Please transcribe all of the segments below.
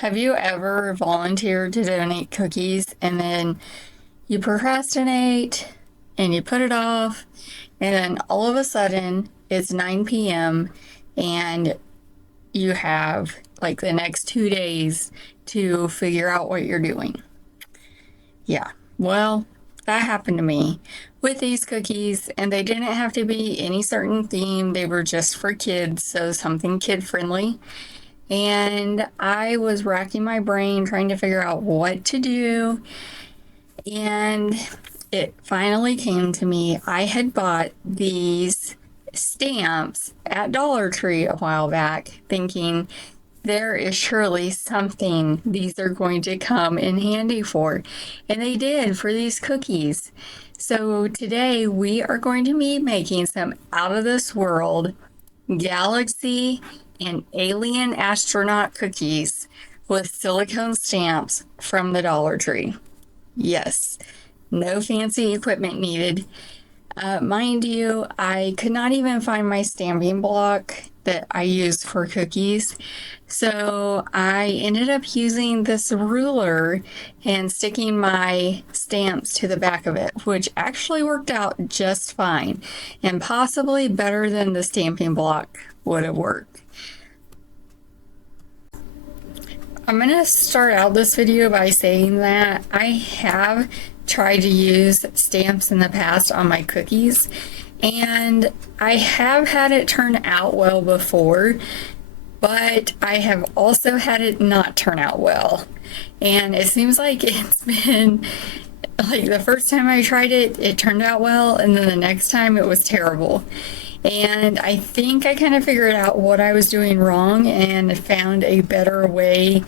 Have you ever volunteered to donate cookies and then you procrastinate and you put it off, and then all of a sudden it's 9 p.m. and you have like the next 2 days to figure out what you're doing? Yeah, well, that happened to me with these cookies, and they didn't have to be any certain theme. They were just for kids, so something kid friendly. And I was racking my brain trying to figure out what to do. And it finally came to me. I had bought these stamps at Dollar Tree a while back, thinking there is surely something these are going to come in handy for. And they did for these cookies. So today we are going to be making some out of this world galaxy and alien astronaut cookies with silicone stamps from the Dollar Tree. Yes, no fancy equipment needed. Mind you, I could not even find my stamping block that I use for cookies. So I ended up using this ruler and sticking my stamps to the back of it, which actually worked out just fine and possibly better than the stamping block would have worked. I'm going to start out this video by saying that I have tried to use stamps in the past on my cookies, and I have had it turn out well before, but I have also had it not turn out well. And it seems like it's been like the first time I tried it, it turned out well, and then the next time it was terrible. And I think I kind of figured out what I was doing wrong and found a better way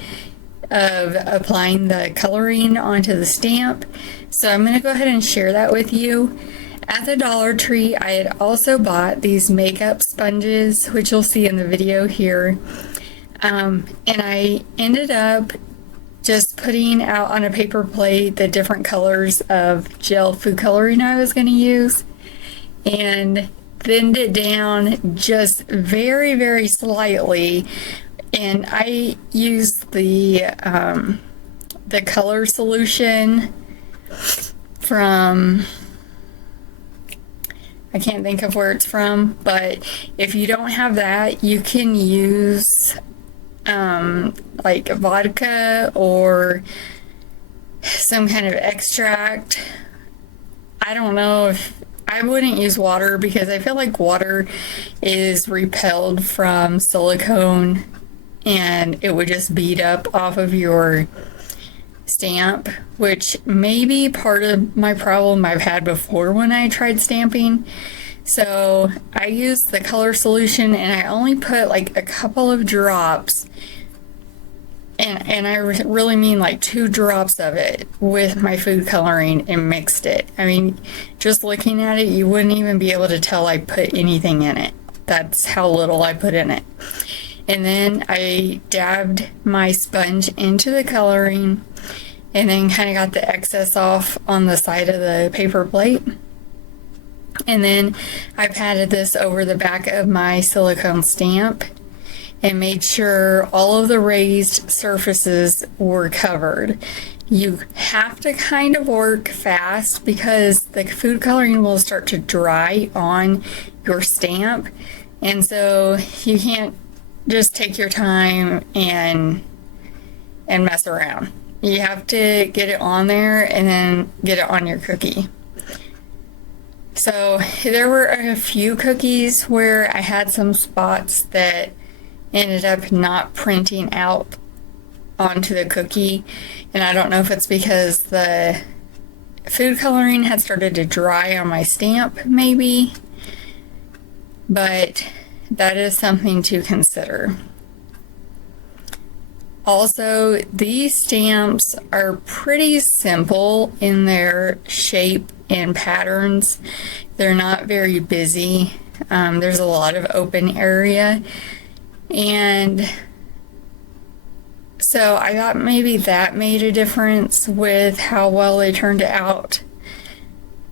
of applying the coloring onto the stamp. So I'm going to go ahead and share that with you. At the Dollar Tree, I had also bought these makeup sponges, which you'll see in the video here. And I ended up just putting out on a paper plate the different colors of gel food coloring I was going to use, and thinned it down just very, very slightly. And I used the color solution from, I can't think of where it's from, but if you don't have that, you can use like vodka or some kind of extract. I don't know if I wouldn't use water because I feel like water is repelled from silicone and it would just bead up off of your stamp, which may be part of my problem I've had before when I tried stamping. So I used the color solution, and I only put like a couple of drops, and I really mean like 2 drops of it with my food coloring and mixed it. I mean, just looking at it, you wouldn't even be able to tell I put anything in it. That's how little I put in it. And then I dabbed my sponge into the coloring and then kind of got the excess off on the side of the paper plate. And then I patted this over the back of my silicone stamp and made sure all of the raised surfaces were covered. You have to kind of work fast because the food coloring will start to dry on your stamp. And so you can't just take your time and mess around. You have to get it on there and then get it on your cookie. So there were a few cookies where I had some spots that ended up not printing out onto the cookie, and I don't know if it's because the food coloring had started to dry on my stamp maybe, but that is something to consider. Also, these stamps are pretty simple in their shape and patterns. They're not very busy. There's a lot of open area, and so I thought maybe that made a difference with how well they turned out.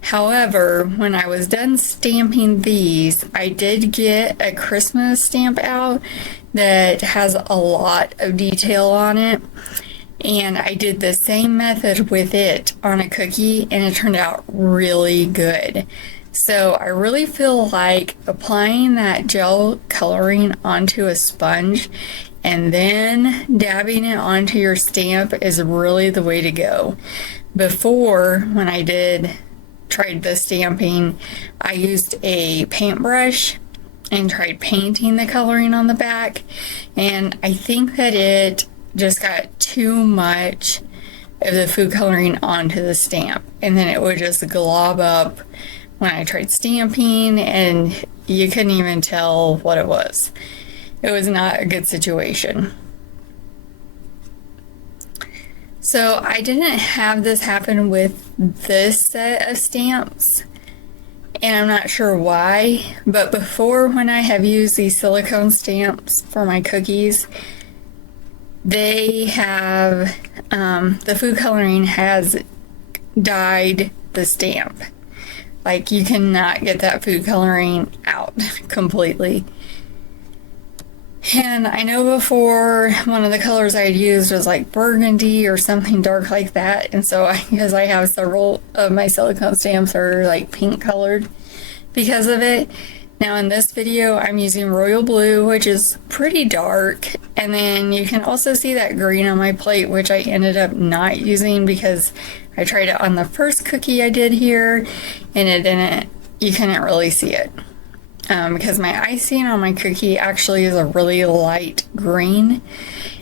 However, when I was done stamping these, I did get a Christmas stamp out that has a lot of detail on it. And I did the same method with it on a cookie, and it turned out really good. So I really feel like applying that gel coloring onto a sponge and then dabbing it onto your stamp is really the way to go. Before, when I tried the stamping, I used a paintbrush and tried painting the coloring on the back, and I think that it just got too much of the food coloring onto the stamp, and then it would just glob up when I tried stamping, and you couldn't even tell what it was. It was not a good situation. So I didn't have this happen with this set of stamps, and I'm not sure why, but before, when I have used these silicone stamps for my cookies, they have the food coloring has dyed the stamp. Like, you cannot get that food coloring out completely. And I know before, one of the colors I'd used was like burgundy or something dark like that. And so because I have several of my silicone stamps are like pink colored because of it. Now in this video, I'm using royal blue, which is pretty dark. And then you can also see that green on my plate, which I ended up not using because I tried it on the first cookie I did here, and you couldn't really see it. Because my icing on my cookie actually is a really light green,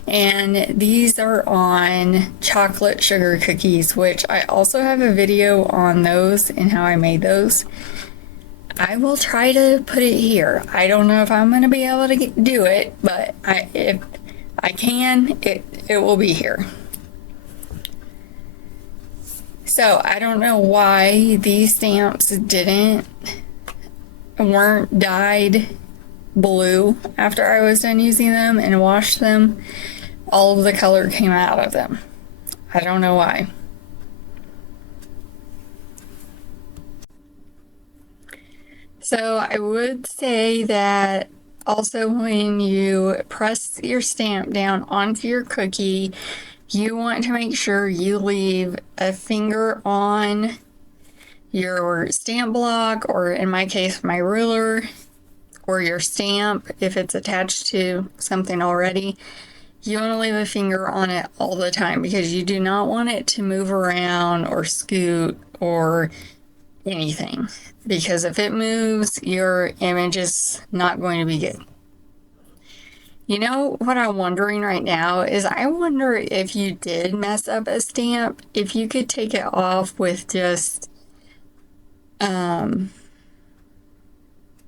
and these are on chocolate sugar cookies, which I also have a video on those and how I made those. I will try to put it here. I don't know if I'm going to be able to do it, but if I can, it will be here. So I don't know why these stamps weren't dyed blue after I was done using them and washed them. All of the color came out of them. I don't know why. So I would say that also when you press your stamp down onto your cookie, you want to make sure you leave a finger on your stamp block, or in my case, my ruler, or your stamp if it's attached to something already. You want to leave a finger on it all the time because you do not want it to move around or scoot or anything, because if it moves, your image is not going to be good. You know what I'm wondering right now is I wonder if you did mess up a stamp, if you could take it off with just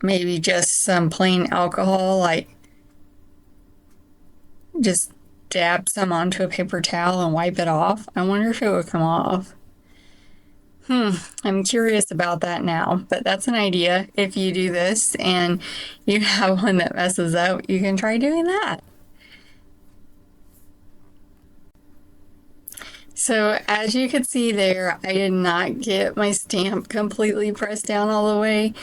maybe just some plain alcohol, like just dab some onto a paper towel and wipe it off. I wonder if it would come off. I'm curious about that now, but that's an idea. If you do this and you have one that messes up, you can try doing that. So as you could see there, I did not get my stamp completely pressed down all the way.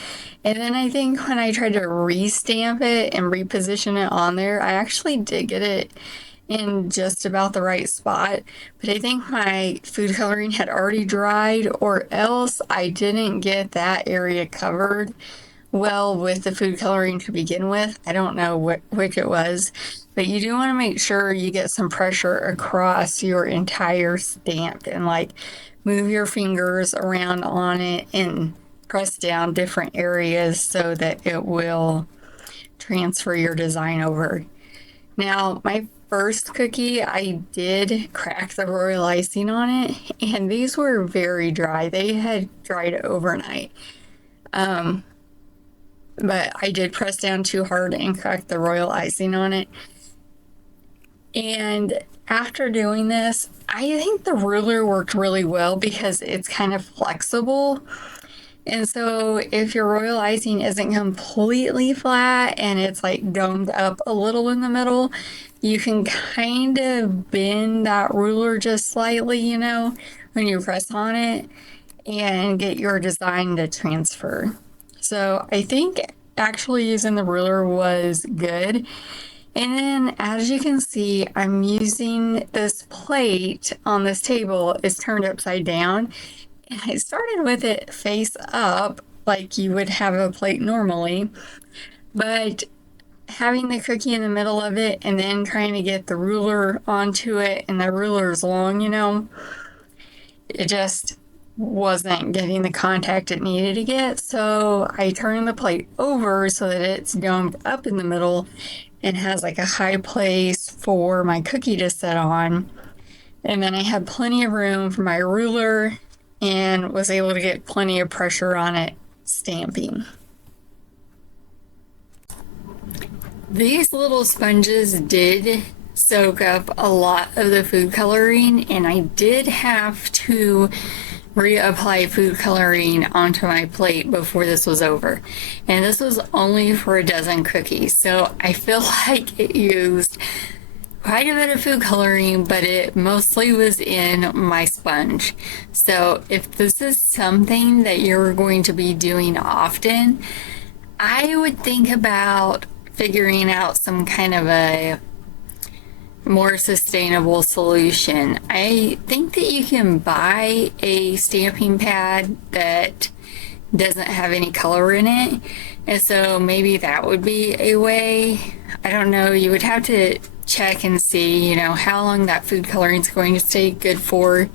And then I think when I tried to re-stamp it and reposition it on there, I actually did get it in just about the right spot, but I think my food coloring had already dried, or else I didn't get that area covered well with the food coloring to begin with. I don't know which it was, but you do want to make sure you get some pressure across your entire stamp and like move your fingers around on it and press down different areas so that it will transfer your design over. Now, my first cookie, I did crack the royal icing on it, and these were very dry. They had dried overnight. But I did press down too hard and crack the royal icing on it. And after doing this, I think the ruler worked really well because it's kind of flexible. And so if your royal icing isn't completely flat and it's like domed up a little in the middle, you can kind of bend that ruler just slightly, you know, when you press on it and get your design to transfer. So I think actually using the ruler was good. And then, as you can see, I'm using this plate on this table. It's turned upside down. And I started with it face up, like you would have a plate normally. But having the cookie in the middle of it and then trying to get the ruler onto it, and the ruler is long, it just wasn't getting the contact it needed to get. So I turned the plate over so that it's domed up in the middle and has like a high place for my cookie to sit on. And then I had plenty of room for my ruler and was able to get plenty of pressure on it stamping. These little sponges did soak up a lot of the food coloring, and I did have to reapply food coloring onto my plate before this was over. And this was only for a dozen cookies, so I feel like it used quite a bit of food coloring, but it mostly was in my sponge. So if this is something that you're going to be doing often, I would think about figuring out some kind of a more sustainable solution. I think that you can buy a stamping pad that doesn't have any color in it, and so maybe that would be a way. I don't know, you would have to check and see, how long that food coloring is going to stay good for.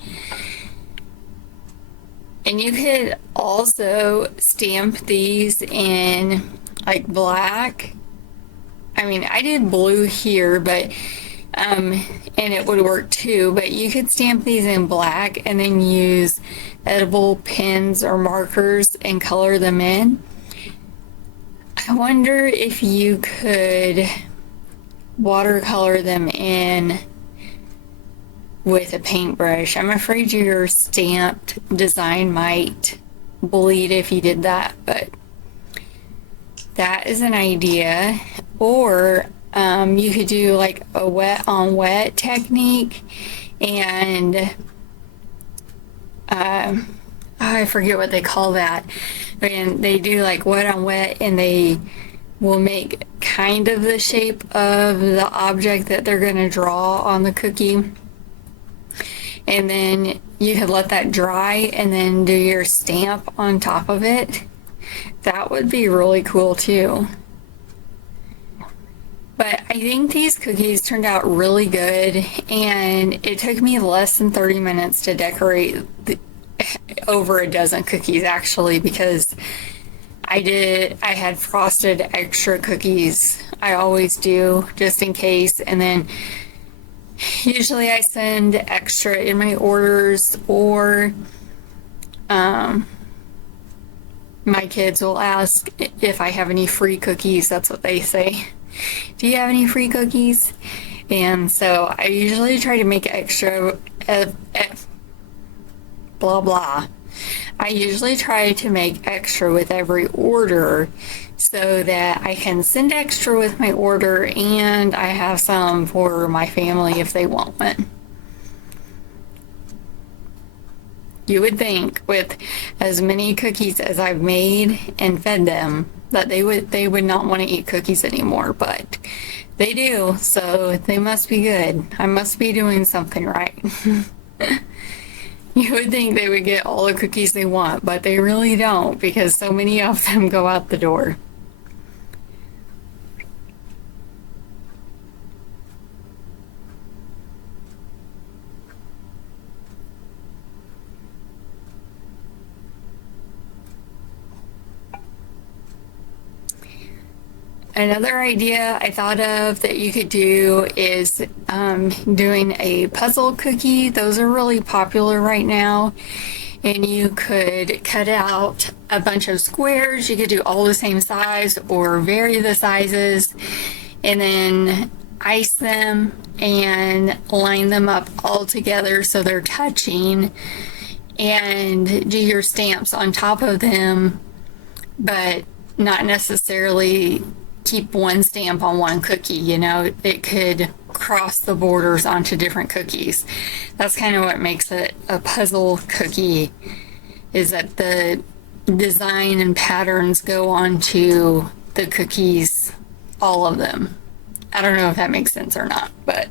And you could also stamp these in like black. I mean, I did blue here, but and it would work too, but you could stamp these in black and then use edible pens or markers and color them in. I wonder if you could watercolor them in with a paintbrush. I'm afraid your stamped design might bleed if you did that, but that is an idea. Or you could do like a wet on wet technique, and I forget what they call that. And they do like wet on wet, and they will make kind of the shape of the object that they're going to draw on the cookie. And then you could let that dry and then do your stamp on top of it. That would be really cool too. But I think these cookies turned out really good, and it took me less than 30 minutes to decorate over a dozen cookies actually, because I had frosted extra cookies. I always do, just in case. And then usually I send extra in my orders, or my kids will ask if I have any free cookies. That's what they say. Do you have any free cookies? And so I usually try to make extra, blah blah. I usually try to make extra with every order so that I can send extra with my order, and I have some for my family if they want one. You would think with as many cookies as I've made and fed them that they would not want to eat cookies anymore, but they do, so they must be good. I must be doing something right. You would think they would get all the cookies they want, but they really don't, because so many of them go out the door. Another idea I thought of that you could do is doing a puzzle cookie. Those are really popular right now. And you could cut out a bunch of squares. You could do all the same size or vary the sizes, and then ice them and line them up all together so they're touching, and do your stamps on top of them, but not necessarily keep one stamp on one cookie. It could cross the borders onto different cookies. That's kind of what makes it a puzzle cookie, is that the design and patterns go onto the cookies, all of them. I don't know if that makes sense or not, but